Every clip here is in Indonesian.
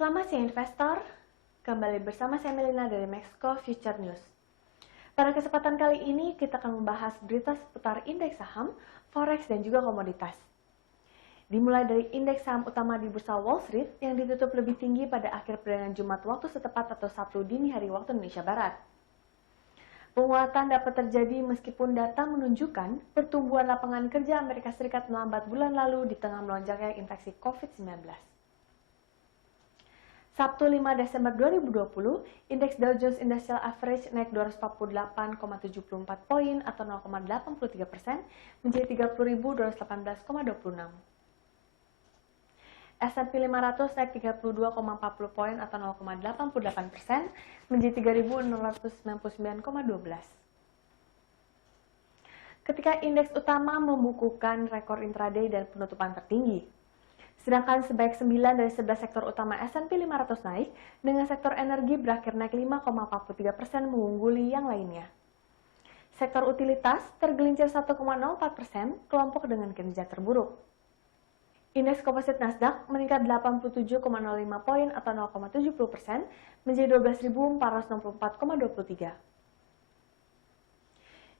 Selamat siang investor, kembali bersama saya Melina dari Maxco Future News. Pada kesempatan kali ini kita akan membahas berita seputar indeks saham, forex dan juga komoditas. Dimulai dari indeks saham utama di Bursa Wall Street yang ditutup lebih tinggi pada akhir perdagangan Jumat waktu setempat atau Sabtu dini hari waktu Indonesia Barat. Penguatan dapat terjadi meskipun data menunjukkan pertumbuhan lapangan kerja Amerika Serikat melambat bulan lalu di tengah melonjaknya infeksi COVID-19. Sabtu 5 Desember 2020, indeks Dow Jones Industrial Average naik 248,74 poin atau 0,83% menjadi 30.218,26. S&P 500 naik 32,40 poin atau 0,88% menjadi 3.699,12. Ketika indeks utama membukukan rekor intraday dan penutupan tertinggi. Sedangkan sebaik 9 dari 11 sektor utama S&P 500 naik, dengan sektor energi berakhir naik 5,43% mengungguli yang lainnya. Sektor utilitas tergelincir 1,04%, kelompok dengan kinerja terburuk. Indeks komposit Nasdaq meningkat 87,05 poin atau 0,70% menjadi 12.464,23.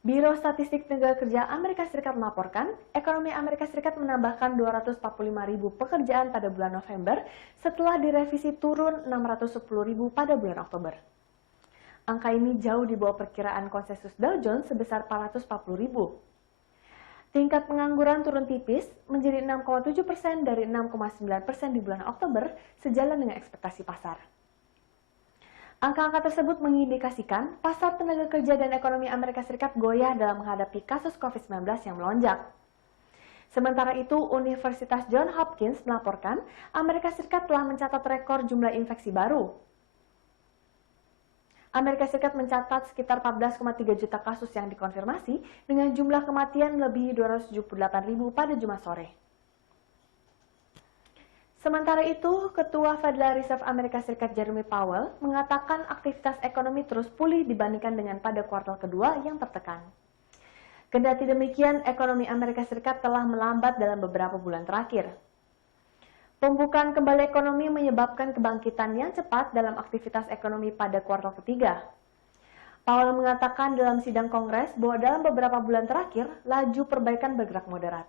Biro Statistik Tenaga Kerja Amerika Serikat melaporkan, ekonomi Amerika Serikat menambahkan 245.000 pekerjaan pada bulan November setelah direvisi turun 610.000 pada bulan Oktober. Angka ini jauh di bawah perkiraan konsensus Dow Jones sebesar 440.000. Tingkat pengangguran turun tipis menjadi 6,7% dari 6,9% di bulan Oktober, sejalan dengan ekspektasi pasar. Angka-angka tersebut mengindikasikan pasar tenaga kerja dan ekonomi Amerika Serikat goyah dalam menghadapi kasus COVID-19 yang melonjak. Sementara itu, Universitas Johns Hopkins melaporkan Amerika Serikat telah mencatat rekor jumlah infeksi baru. Amerika Serikat mencatat sekitar 14,3 juta kasus yang dikonfirmasi dengan jumlah kematian lebih 278.000 pada Jumat sore. Sementara itu, Ketua Federal Reserve Amerika Serikat Jerome Powell mengatakan aktivitas ekonomi terus pulih dibandingkan dengan pada kuartal kedua yang tertekan. Kendati demikian, ekonomi Amerika Serikat telah melambat dalam beberapa bulan terakhir. Pembukaan kembali ekonomi menyebabkan kebangkitan yang cepat dalam aktivitas ekonomi pada kuartal ketiga. Powell mengatakan dalam sidang Kongres bahwa dalam beberapa bulan terakhir, laju perbaikan bergerak moderat.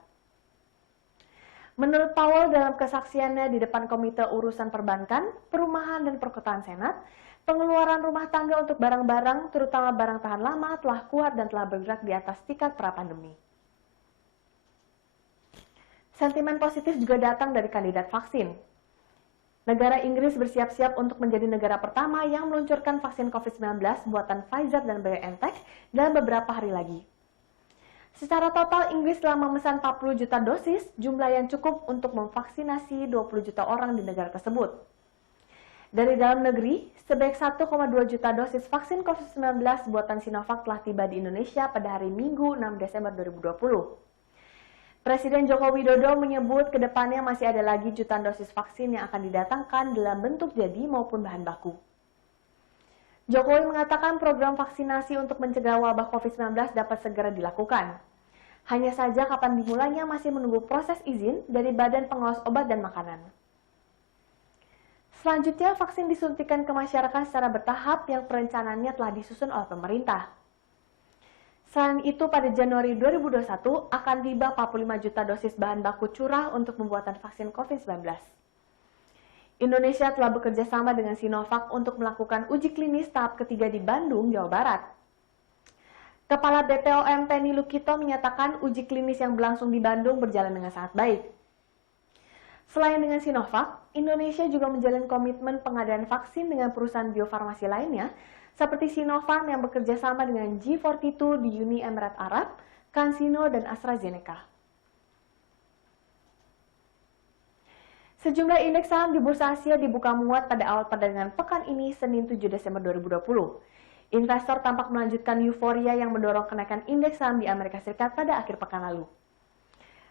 Menurut Powell dalam kesaksiannya di depan Komite Urusan Perbankan, Perumahan dan Perkotaan Senat, pengeluaran rumah tangga untuk barang-barang, terutama barang tahan lama, telah kuat dan telah bergerak di atas tingkat pra-pandemi. Sentimen positif juga datang dari kandidat vaksin. Negara Inggris bersiap-siap untuk menjadi negara pertama yang meluncurkan vaksin COVID-19 buatan Pfizer dan BioNTech dalam beberapa hari lagi. Secara total, Inggris telah memesan 40 juta dosis, jumlah yang cukup untuk memvaksinasi 20 juta orang di negara tersebut. Dari dalam negeri, sebanyak 1,2 juta dosis vaksin COVID-19 buatan Sinovac telah tiba di Indonesia pada hari Minggu 6 Desember 2020. Presiden Joko Widodo menyebut ke depannya masih ada lagi jutaan dosis vaksin yang akan didatangkan dalam bentuk jadi maupun bahan baku. Jokowi mengatakan program vaksinasi untuk mencegah wabah COVID-19 dapat segera dilakukan. Hanya saja kapan dimulainya masih menunggu proses izin dari Badan Pengawas Obat dan Makanan. Selanjutnya, vaksin disuntikan ke masyarakat secara bertahap yang perencanaannya telah disusun oleh pemerintah. Selain itu, pada Januari 2021 akan tiba 45 juta dosis bahan baku curah untuk pembuatan vaksin COVID-19. Indonesia telah bekerja sama dengan Sinovac untuk melakukan uji klinis tahap ketiga di Bandung, Jawa Barat. Kepala BPOM Penny Lukito menyatakan uji klinis yang berlangsung di Bandung berjalan dengan sangat baik. Selain dengan Sinovac, Indonesia juga menjalin komitmen pengadaan vaksin dengan perusahaan biofarmasi lainnya, seperti Sinopharm yang bekerja sama dengan G42 di Uni Emirat Arab, CanSino, dan AstraZeneca. Sejumlah indeks saham di Bursa Asia dibuka menguat pada awal perdagangan pekan ini, Senin 7 Desember 2020. Investor tampak melanjutkan euforia yang mendorong kenaikan indeks saham di Amerika Serikat pada akhir pekan lalu.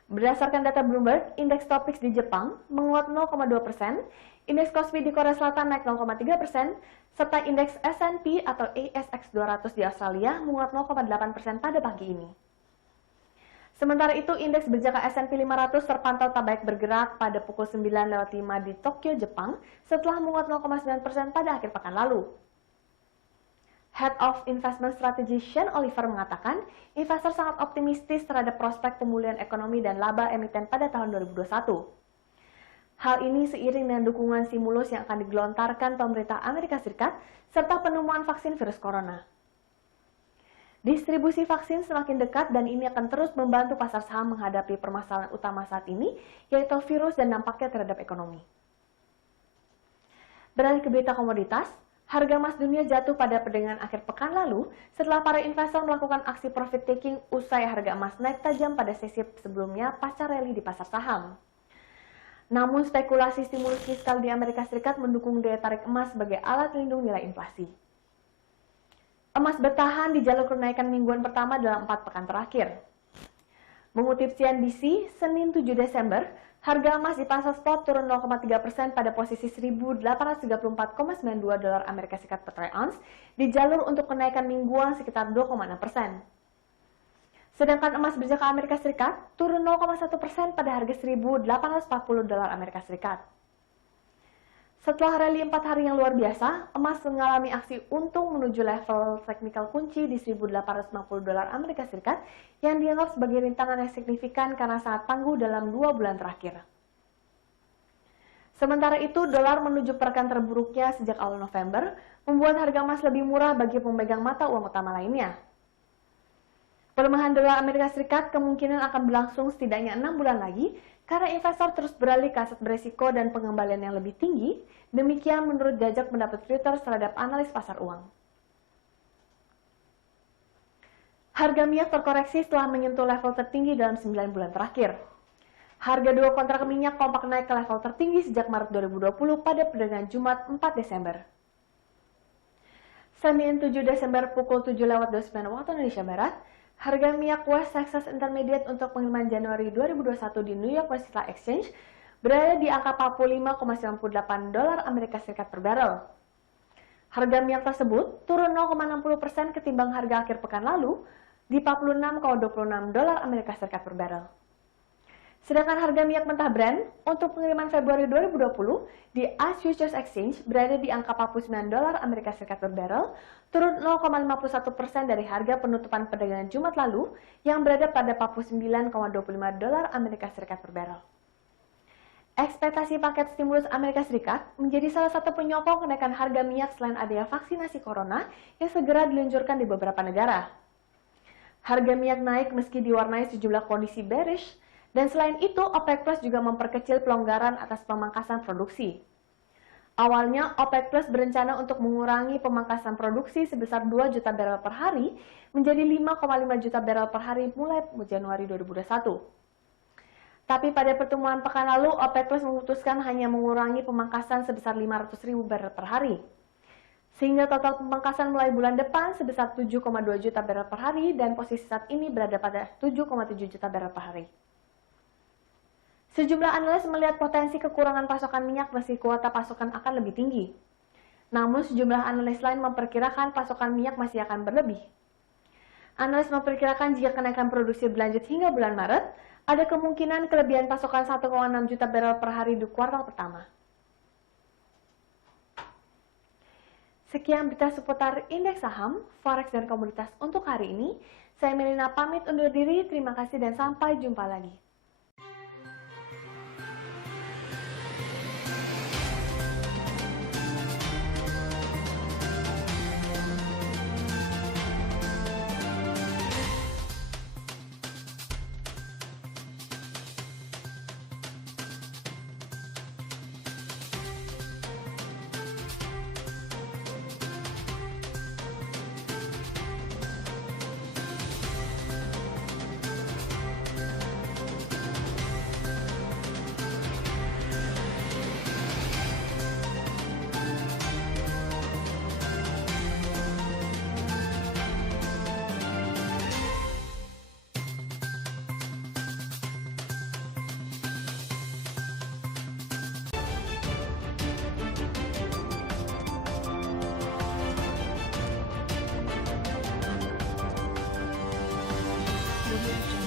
Berdasarkan data Bloomberg, indeks Topix di Jepang menguat 0,2%, indeks Kospi di Korea Selatan naik 0,3%, serta indeks S&P atau ASX 200 di Australia menguat 0,8% pada pagi ini. Sementara itu, indeks berjangka S&P 500 terpantau tak baik bergerak pada pukul 9.05 di Tokyo, Jepang, setelah menguat 0,9% pada akhir pekan lalu. Head of Investment Strategy Sean Oliver mengatakan, investor sangat optimistis terhadap prospek pemulihan ekonomi dan laba emiten pada tahun 2021. Hal ini seiring dengan dukungan stimulus yang akan digelontarkan pemerintah Amerika Serikat serta penemuan vaksin virus corona. Distribusi vaksin semakin dekat dan ini akan terus membantu pasar saham menghadapi permasalahan utama saat ini, yaitu virus dan dampaknya terhadap ekonomi. Beralih ke berita komoditas, harga emas dunia jatuh pada perdagangan akhir pekan lalu setelah para investor melakukan aksi profit taking usai harga emas naik tajam pada sesi sebelumnya pasca rally di pasar saham. Namun spekulasi stimulus fiskal di Amerika Serikat mendukung daya tarik emas sebagai alat lindung nilai inflasi. Emas bertahan di jalur kenaikan mingguan pertama dalam 4 pekan terakhir. Mengutip CNBC, Senin 7 Desember, harga emas di pasar spot turun 0,3% pada posisi 1.834,92 dolar Amerika Serikat per troy ounce di jalur untuk kenaikan mingguan sekitar 2,6%. Sedangkan emas berjangka Amerika Serikat turun 0,1% pada harga 1.840 dolar Amerika Serikat. Setelah rally 4 hari yang luar biasa, emas mengalami aksi untung menuju level teknikal kunci di 1.850 dolar Amerika Serikat yang dianggap sebagai rintangan yang signifikan karena sangat tangguh dalam 2 bulan terakhir. Sementara itu, dolar menuju pekan terburuknya sejak awal November, membuat harga emas lebih murah bagi pemegang mata uang utama lainnya. Pelemahan dolar Amerika Serikat kemungkinan akan berlangsung setidaknya 6 bulan lagi, karena investor terus beralih ke aset beresiko dan pengembalian yang lebih tinggi, demikian menurut jajak pendapat Reuters terhadap analis pasar uang. Harga minyak terkoreksi setelah menyentuh level tertinggi dalam 9 bulan terakhir. Harga 2 kontrak minyak kompak naik ke level tertinggi sejak Maret 2020 pada perdagangan Jumat 4 Desember. Senin 7 Desember pukul 7:29 waktu Indonesia Barat, harga minyak West Texas Intermediate untuk pengiriman Januari 2021 di New York Mercantile Exchange berada di angka 45,98 dolar Amerika Serikat per barrel. Harga minyak tersebut turun 0,60% ketimbang harga akhir pekan lalu di 46,26 dolar Amerika Serikat per barrel. Sedangkan harga minyak mentah Brent untuk pengiriman Februari 2020 di AS Futures Exchange berada di angka 49 dolar Amerika Serikat per barrel, turun 0,51% dari harga penutupan perdagangan Jumat lalu yang berada pada 49,25 dolar Amerika Serikat per barrel. Ekspektasi paket stimulus Amerika Serikat menjadi salah satu penyokong kenaikan harga minyak selain adanya vaksinasi corona yang segera diluncurkan di beberapa negara. Harga minyak naik meski diwarnai sejumlah kondisi bearish, dan selain itu OPEC Plus juga memperkecil pelonggaran atas pemangkasan produksi. Awalnya, OPEC Plus berencana untuk mengurangi pemangkasan produksi sebesar 2 juta barel per hari menjadi 5,5 juta barel per hari mulai Januari 2021. Tapi pada pertemuan pekan lalu, OPEC Plus memutuskan hanya mengurangi pemangkasan sebesar 500.000 barel per hari. Sehingga total pemangkasan mulai bulan depan sebesar 7,2 juta barel per hari dan posisi saat ini berada pada 7,7 juta barel per hari. Sejumlah analis melihat potensi kekurangan pasokan minyak meski kuota pasokan akan lebih tinggi. Namun sejumlah analis lain memperkirakan pasokan minyak masih akan berlebih. Analis memperkirakan jika kenaikan produksi berlanjut hingga bulan Maret, ada kemungkinan kelebihan pasokan 1,6 juta barel per hari di kuartal pertama. Sekian berita seputar indeks saham, forex, dan komoditas untuk hari ini. Saya Melina pamit undur diri, terima kasih dan sampai jumpa lagi. Audio